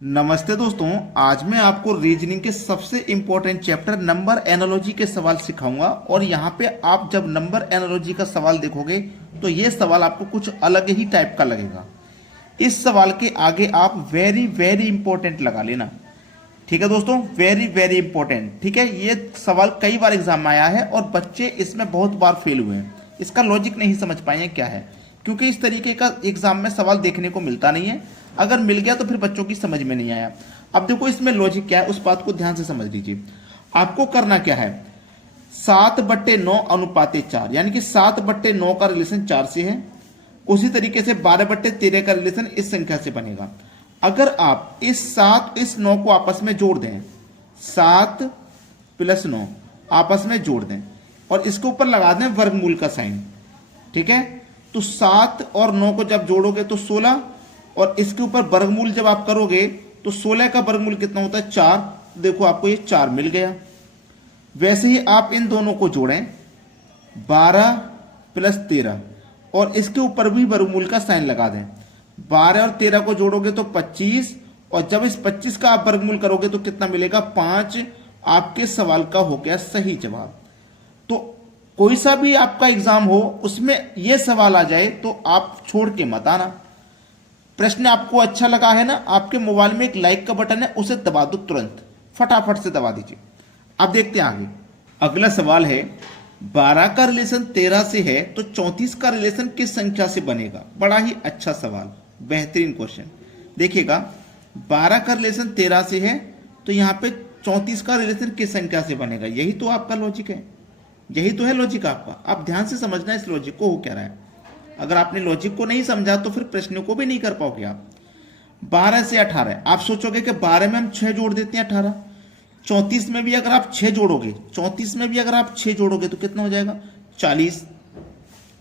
नमस्ते दोस्तों, आज मैं आपको रीजनिंग के सबसे इम्पोर्टेंट चैप्टर नंबर एनालॉजी के सवाल सिखाऊंगा। और यहाँ पे आप जब नंबर एनालॉजी का सवाल देखोगे तो ये सवाल आपको कुछ अलग ही टाइप का लगेगा। इस सवाल के आगे आप वेरी वेरी इंपॉर्टेंट लगा लेना। ठीक है दोस्तों, वेरी वेरी इंपॉर्टेंट। ठीक है, ये सवाल कई बार एग्जाम में आया है और बच्चे इसमें बहुत बार फेल हुए हैं। इसका लॉजिक नहीं समझ पाए हैं क्या है, क्योंकि इस तरीके का एग्जाम में सवाल देखने को मिलता नहीं है। अगर मिल गया तो फिर बच्चों की समझ में नहीं आया। अब देखो इसमें लॉजिक क्या है, उस बात को ध्यान से समझ लीजिए। आपको करना क्या है, 7/9 अनुपाते 4, यानी कि 7/9 का रिलेशन 4 से है। उसी तरीके से 12/13 का रिलेशन इस संख्या से बनेगा। अगर आप इस 7 इस 9 को आपस में जोड़ दें, 7 + 9 आपस में जोड़ दें और इसके ऊपर लगा दें वर्गमूल का साइन। ठीक है, तो 7 और 9 को जब जोड़ोगे तो 16, और इसके ऊपर वर्गमूल जब आप करोगे तो 16 का वर्गमूल कितना होता है, 4। देखो आपको ये 4 मिल गया। वैसे ही आप इन दोनों को जोड़ें, 12 + 13, और इसके ऊपर भी वर्गमूल का साइन लगा दें। 12 और 13 को जोड़ोगे तो 25, और जब इस 25 का आप वर्गमूल करोगे तो कितना मिलेगा, 5। आपके सवाल का हो गया सही जवाब। तो कोई सा भी आपका एग्जाम हो उसमें यह सवाल आ जाए तो आप छोड़ के मत आना। प्रश्न आपको अच्छा लगा है ना, आपके मोबाइल में एक लाइक का बटन है, उसे दबा दो, तुरंत फटाफट से दबा दीजिए। अब देखते हैं आगे। अगला सवाल है, 12 का रिलेशन 13 से है तो 34 का रिलेशन किस संख्या से बनेगा। बड़ा ही अच्छा सवाल, बेहतरीन क्वेश्चन। देखिएगा, 12 का रिलेशन 13 से है तो यहाँ पे 34 का रिलेशन किस संख्या से बनेगा। यही तो आपका लॉजिक है, यही तो है लॉजिक आपका। आप ध्यान से समझना इस लॉजिक को हो क्या रहा है। अगर आपने लॉजिक को नहीं समझा तो फिर प्रश्न को भी नहीं कर पाओगे आप। 12 से 18, आप सोचोगे कि 12 में हम 6 जोड़ देते हैं 18। 34 में भी अगर आप 6 जोड़ोगे, 34 में भी अगर आप 6 जोड़ोगे तो कितना हो जाएगा, 40।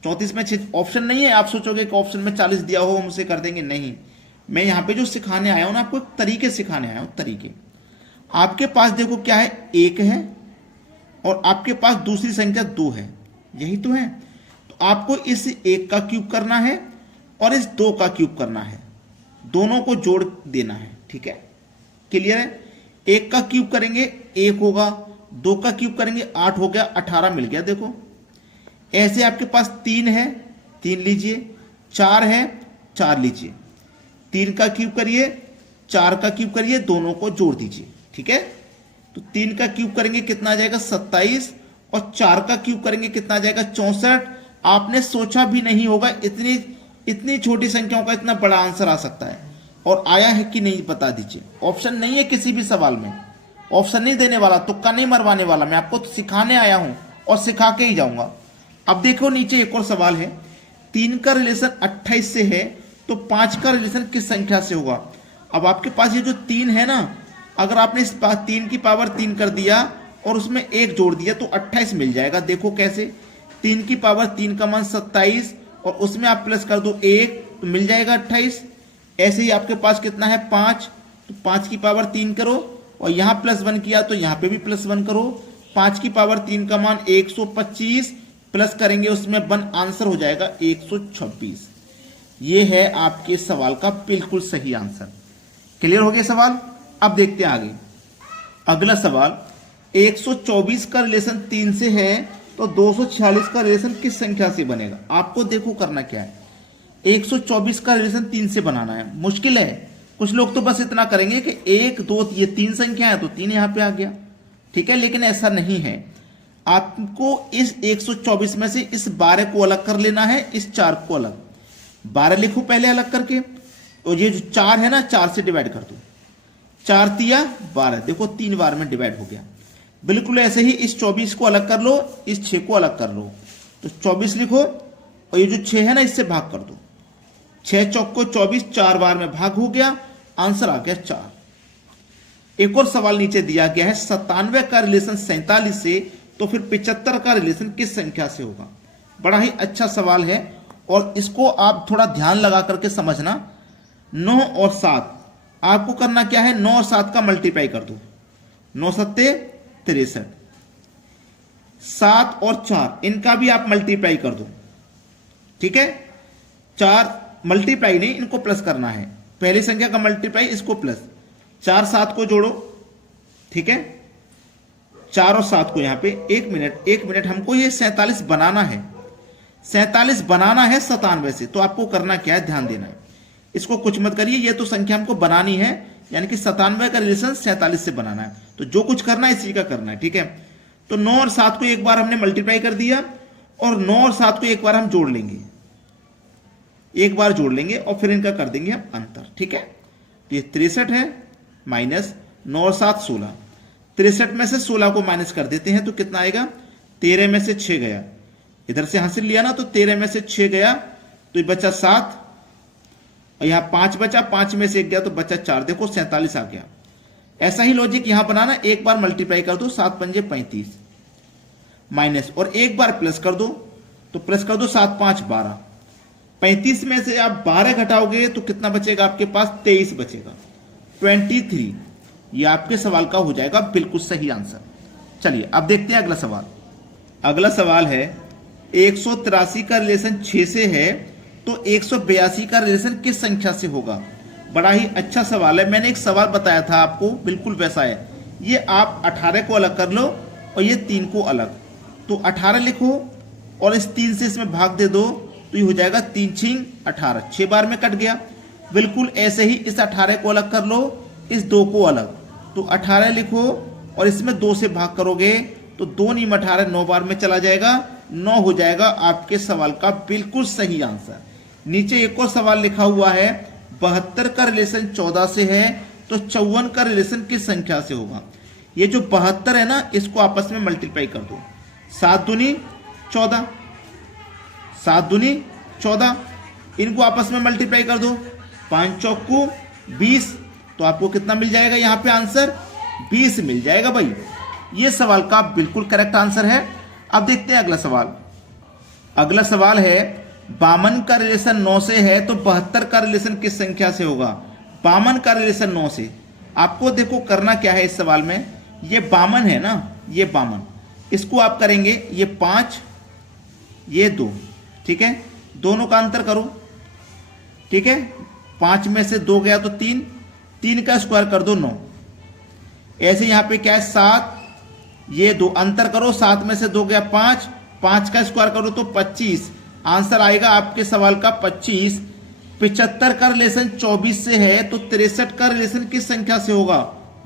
34 में 6 ऑप्शन नहीं है। आप सोचोगे कि ऑप्शन में 40 दिया हो हम उसे कर देंगे, नहीं। मैं यहाँ पे जो सिखाने आया हूँ ना, आपको एक तरीके सिखाने आया हूँ, तरीके। आपके पास देखो क्या है, 1 है और आपके पास दूसरी संख्या 2 है, यही तो है। तो आपको इस 1 का क्यूब करना है और इस 2 का क्यूब करना है, दोनों को जोड़ देना है। ठीक है, क्लियर है। 1 का क्यूब करेंगे 1 होगा, 2 का क्यूब करेंगे 8 हो गया, 18 मिल गया। देखो ऐसे आपके पास 3 है, 3 लीजिए, 4 है, 4 लीजिए। 3 का क्यूब करिए, 4 का क्यूब करिए, दोनों को जोड़ दीजिए। ठीक है, तो 3 का क्यूब करेंगे कितना आ जाएगा, 27, और 4 का क्यूब करेंगे कितना आ जाएगा, 64। आपने सोचा भी नहीं होगा इतनी इतनी छोटी संख्याओं का इतना बड़ा आंसर आ सकता है। और आया है कि नहीं बता दीजिए। ऑप्शन नहीं है किसी भी सवाल में, ऑप्शन नहीं देने वाला, तुक्का नहीं मरवाने वाला। मैं आपको सिखाने आया हूं और सिखा के ही जाऊंगा। अब देखो नीचे एक और सवाल है, 3 का रिलेशन 28 से है तो 5 का रिलेशन किस संख्या से होगा। अब आपके पास ये जो 3 है ना, अगर आपने इस 3 की पावर 3 कर दिया और उसमें 1 जोड़ दिया तो 28 मिल जाएगा। देखो कैसे, 3 की पावर 3 का मान 27 और उसमें आप प्लस कर दो 1 तो मिल जाएगा 28। ऐसे ही आपके पास कितना है, 5, तो 5 की पावर 3 करो और यहाँ +1 किया तो यहाँ पे भी +1 करो। 5 की पावर 3 का मान 125, प्लस करेंगे उसमें 1, आंसर हो जाएगा 126। ये है आपके सवाल का बिल्कुल सही आंसर। क्लियर हो गया सवाल। अब देखते हैं आगे। अगला सवाल, 124 का रिलेशन 3 से है तो 246 का रिलेशन किस संख्या से बनेगा। आपको देखो करना क्या है, 124 का रिलेशन 3 से बनाना है। मुश्किल है, कुछ लोग तो बस इतना करेंगे कि 1 2 ये 3 संख्या है तो 3 यहां पे आ गया। ठीक है, लेकिन ऐसा नहीं है। आपको इस 124 में से इस 12 को अलग कर लेना है, इस 4 को अलग। 12 लिखो पहले अलग करके, और ये जो 4 है ना, 4 से डिवाइड कर दो। 4 तिया 12, देखो 3 बार में डिवाइड हो गया। बिल्कुल ऐसे ही इस 24 को अलग कर लो, इस 6 को अलग कर लो, तो 24 लिखो और ये जो 6 है ना इससे भाग कर दो। 6 चौक को 24, 4 बार में भाग हो गया, आंसर आ गया 4। एक और सवाल नीचे दिया गया है, 97 का रिलेशन 47 से तो फिर 75 का रिलेशन किस संख्या से होगा। बड़ा ही अच्छा सवाल है और इसको आप थोड़ा ध्यान लगा करके समझना। 9 और 7, आपको करना क्या है, 9 और 7 का मल्टीप्लाई कर दो, 9 सत्ते 63। 7 और 4 इनका भी आप मल्टीप्लाई कर दो। ठीक है, 4 मल्टीप्लाई नहीं, इनको प्लस करना है। पहली संख्या का मल्टीप्लाई, इसको प्लस, 4 7 को जोड़ो, ठीक है, 4 और 7 को यहाँ पे 1 मिनट हमको ये 47 बनाना है, 47 बनाना है 97 से। तो आपको करना क्या है, ध्यान देना है, इसको कुछ मत करिए, ये तो संख्या हमको बनानी है, यानी कि 97 का रिलेशन 47 से बनाना है। तो जो कुछ करना है इसी का करना है, ठीक है। तो 9 और 7 को एक बार हमने मल्टीप्लाई कर दिया और 9 और 7 को एक बार हम जोड़ लेंगे, एक बार जोड़ लेंगे और फिर इनका कर देंगे हम अंतर, ठीक है। तो ये 63 है माइनस 9 और 7 16, 63 में से 16 को माइनस कर देते हैं तो कितना आएगा, 13 में से 6 गया, इधर से हासिल लिया ना, तो 13 में से 6 गया तो ये बचा 7 और यहाँ 5 बचा, 5 में से 1 गया तो बचा 4, देखो 47 आ गया। ऐसा ही लॉजिक यहां बनाना, एक बार मल्टीप्लाई कर दो 7 पंजे 35 माइनस और एक बार प्लस कर दो, तो प्लस कर दो 7 5 12, 35 में से आप 12 घटाओगे तो कितना बचेगा आपके पास, 23 बचेगा, 23। ये आपके सवाल का हो जाएगा बिल्कुल सही आंसर। चलिए अब देखते हैं अगला सवाल। अगला सवाल है 183 का रिलेशन 6 से है तो 182 का रिलेशन किस संख्या से होगा। बड़ा ही अच्छा सवाल है, मैंने एक सवाल बताया था आपको, बिल्कुल वैसा है। ये आप 18 को अलग कर लो और ये 3 को अलग, तो 18 लिखो और इस 3 से इसमें भाग दे दो तो ये हो जाएगा 3 6 18, 6 बार में कट गया। बिल्कुल ऐसे ही इस 18 को अलग कर लो, इस 2 को अलग, तो 18 लिखो और इसमें 2 से भाग करोगे तो 2 नीम 18, 9 बार में चला जाएगा, 9 हो जाएगा आपके सवाल का बिल्कुल सही आंसर। नीचे एक और सवाल लिखा हुआ है 72 का रिलेशन 14 से है तो 54 का रिलेशन किस संख्या से होगा। ये जो 72 है ना, इसको आपस में मल्टीप्लाई कर दो, 7 दूनी 14, 7 दूनी 14, इनको आपस में मल्टीप्लाई कर दो, 5 चौकू 20, तो आपको कितना मिल जाएगा, यहाँ पे आंसर 20 मिल जाएगा भाई। ये सवाल का बिल्कुल करेक्ट आंसर है। अब देखते हैं अगला सवाल। अगला सवाल है 52 का रिलेशन 9 से है तो 72 का रिलेशन किस संख्या से होगा। 52 का रिलेशन 9 से, आपको देखो करना क्या है इस सवाल में, ये 52 है ना, ये 52, इसको आप करेंगे ये 5 ये 2, ठीक है, दोनों का अंतर करो, ठीक है, 5 में से 2 गया तो 3, 3 का स्क्वायर कर दो 9, ऐसे यहाँ पे क्या है 7 ये 2 अंतर करो, 7 में से 2 गया 5, 5 का स्क्वायर करो तो 25, आंसर आएगा आपके सवाल का 25। 75 का रिलेशन 24 से है तो 63 का रिलेशन किस संख्या से होगा।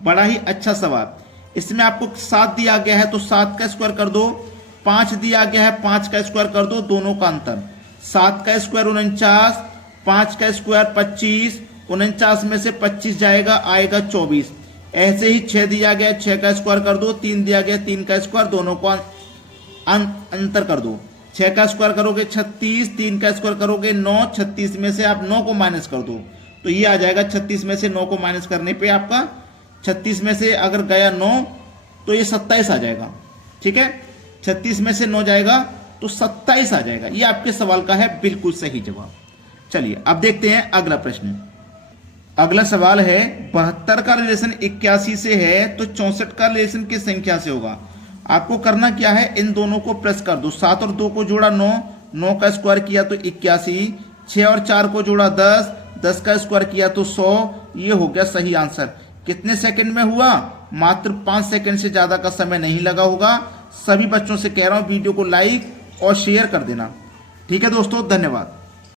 बड़ा ही अच्छा सवाल, इसमें आपको 7 दिया गया है तो 7 का स्क्वायर कर दो, 5 दिया गया है 5 का स्क्वायर कर दो, दोनों का अंतर, 7 का स्क्वायर 49, 5 का स्क्वायर 25, 49 में से 25 जाएगा आएगा 24। ऐसे ही 6 दिया गया 6 का स्क्वायर कर दो, 3 दिया गया 3 का स्क्वायर, दोनों को अंतर कर दो, 6 का स्क्वायर करोगे 36, 3 का स्क्वायर करोगे 9, 36 में से आप 9 को माइनस कर दो तो ये आ जाएगा 36 में से 9 को माइनस करने पे आपका 36 में से अगर गया 9 तो ये 27 आ जाएगा, ठीक है, 36 में से 9 जाएगा तो 27 आ जाएगा। ये आपके सवाल का है बिल्कुल सही जवाब। चलिए अब देखते हैं अगला प्रश्न। अगला सवाल है 72 का रिलेशन 81 से है तो 64 का रिलेशन किस संख्या से होगा। आपको करना क्या है, इन दोनों को प्लस कर दो, 7 और 2 को जोड़ा 9, 9 का स्क्वायर किया तो 81, 6 और 4 को जोड़ा 10, 10 का स्क्वायर किया तो 100, ये हो गया सही आंसर। कितने सेकंड में हुआ, मात्र 5 सेकंड से ज्यादा का समय नहीं लगा होगा। सभी बच्चों से कह रहा हूं वीडियो को लाइक और शेयर कर देना, ठीक है दोस्तों, धन्यवाद।